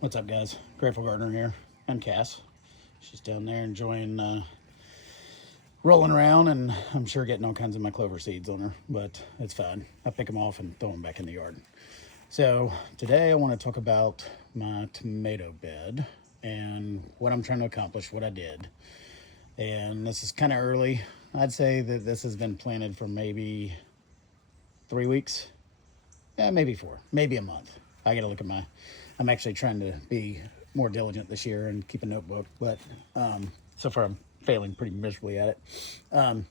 What's up, guys? Grateful Gardener here, and Cass. She's down there enjoying rolling around, and I'm sure getting all kinds of my clover seeds on her, but it's fine. I pick them off and throw them back in the yard. So today I want to talk about my tomato bed and what I'm trying to accomplish, what I did. And this is kind of early. I'd say that this has been planted for maybe 3 weeks. Yeah, maybe 4, maybe a month. I got to look at I'm actually trying to be more diligent this year and keep a notebook, but so far I'm failing pretty miserably at it. So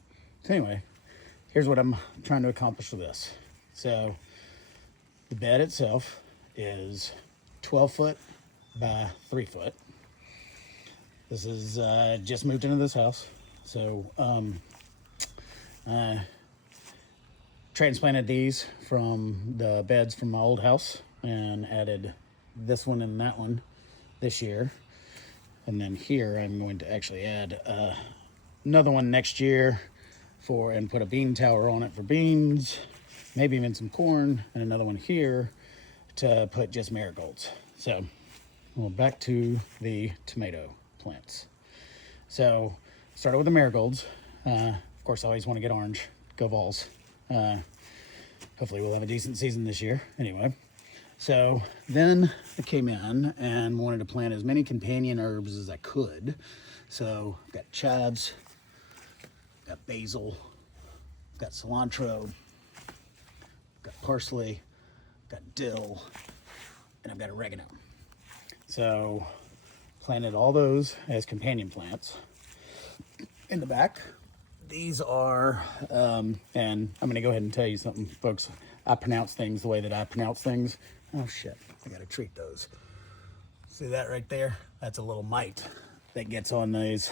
anyway, here's what I'm trying to accomplish with this. So the bed itself is 12 foot by 3 foot. This is just moved into this house. So I transplanted these from the beds from my old house and added this one and that one this year. And then here I'm going to actually add another one next year and put a bean tower on it for beans, maybe even some corn, and another one here to put just marigolds. So well, back to the tomato plants. So started with the marigolds. Of course, I always want to get orange. Go Vols. Hopefully we'll have a decent season this year. Anyway, so then I came in and wanted to plant as many companion herbs as I could. So I've got chives, got basil, got cilantro, got parsley, got dill, and I've got oregano. So planted all those as companion plants. In the back, these are, and I'm going to go ahead and tell you something, folks. I pronounce things the way that I pronounce things. Oh shit, I got to treat those. See that right there? That's a little mite that gets on these.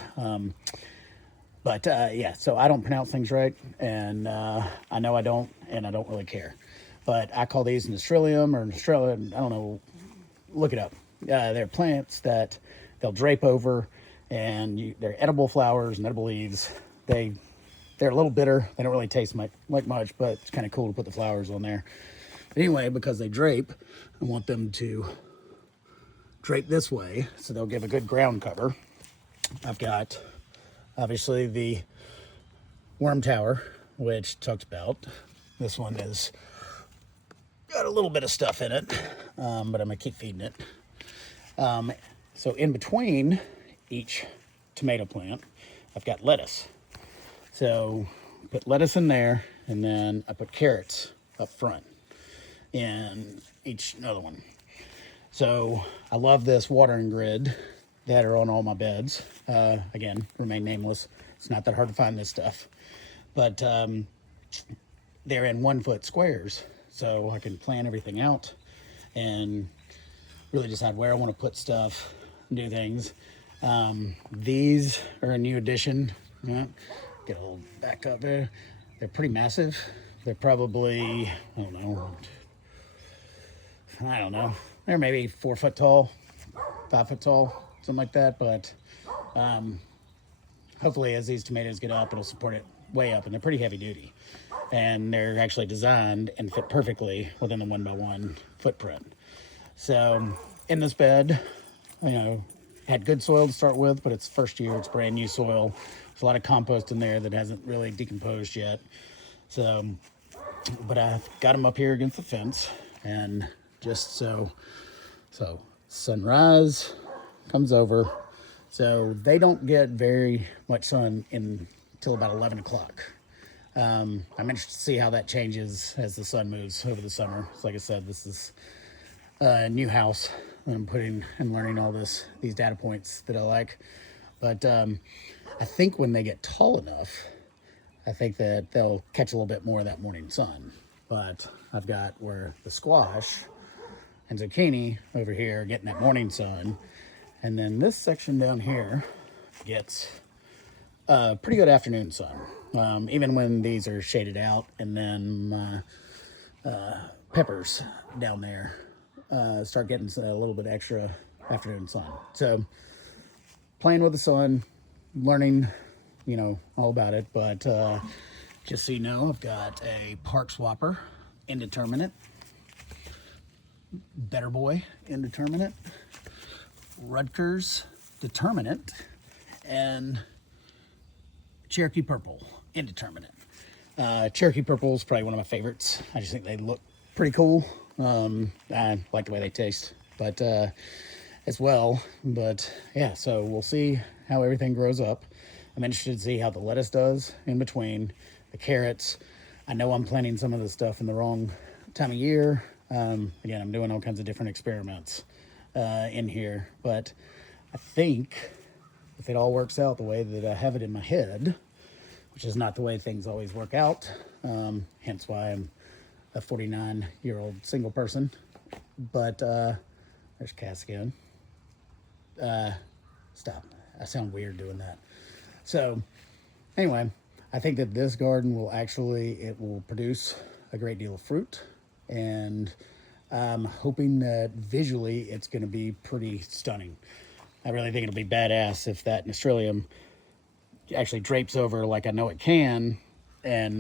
Yeah, so I don't pronounce things right, and I know I don't, and I don't really care. But I call these Nasturtium or Nasturtium, I don't know, look it up. They're plants that they'll drape over, and they're edible flowers and edible leaves. They're a little bitter. They don't really taste like much, but it's kind of cool to put the flowers on there. Anyway, because they drape, I want them to drape this way, so they'll give a good ground cover. I've got, obviously, the worm tower, which talked about. This one is got a little bit of stuff in it, but I'm going to keep feeding it. So in between each tomato plant, I've got lettuce. So put lettuce in there, and then I put carrots up front in each other one. So I love this watering grid that are on all my beds. Again, remain nameless. It's not that hard to find this stuff, but they're in 1 foot squares, so I can plan everything out and really decide where I want to put stuff, do things. These are a new addition. Yeah. Get a little back up there. They're pretty massive. They're probably, I don't know. They're maybe 4 foot tall, 5 foot tall, something like that. But hopefully as these tomatoes get up, it'll support it way up. And they're pretty heavy duty. And they're actually designed and fit perfectly within the 1x1 footprint. So in this bed, had good soil to start with, but it's first year, it's brand new soil. There's a lot of compost in there that hasn't really decomposed yet. So, but I've got them up here against the fence, and just so sunrise comes over. So they don't get very much sun until about 11 o'clock. I'm interested to see how that changes as the sun moves over the summer. So like I said, this is a new house. I'm putting and learning all these data points that I like. But I think when they get tall enough, I think that they'll catch a little bit more of that morning sun. But I've got where the squash and zucchini over here getting that morning sun. And then this section down here gets pretty good afternoon sun, even when these are shaded out. And then my peppers down there start getting a little bit extra afternoon sun. So playing with the sun, learning, all about it. But just so you know, I've got a Parks Whopper Indeterminate, Better Boy Indeterminate, Rutgers Determinate and Cherokee Purple Indeterminate. Cherokee Purple is probably one of my favorites. I just think they look pretty cool. I like the way they taste, but as well. But yeah, so we'll see how everything grows up. I'm interested to see how the lettuce does in between, the carrots. I know I'm planting some of the stuff in the wrong time of year. Again, I'm doing all kinds of different experiments in here, but I think if it all works out the way that I have it in my head, which is not the way things always work out, hence why I'm a 49-year-old single person. But there's Cass again. Stop. I sound weird doing that. So anyway, I think that this garden will it will produce a great deal of fruit, and I'm hoping that visually it's going to be pretty stunning. I really think it'll be badass if that Nasturtium actually drapes over like I know it can, and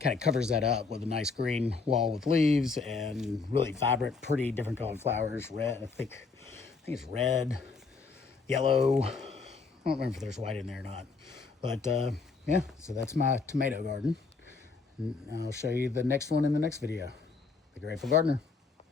kind of covers that up with a nice green wall with leaves and really vibrant, pretty different colored flowers. Red, I think it's red, yellow. I don't remember if there's white in there or not. But yeah, so that's my tomato garden. And I'll show you the next one in the next video. The Grateful Gardener.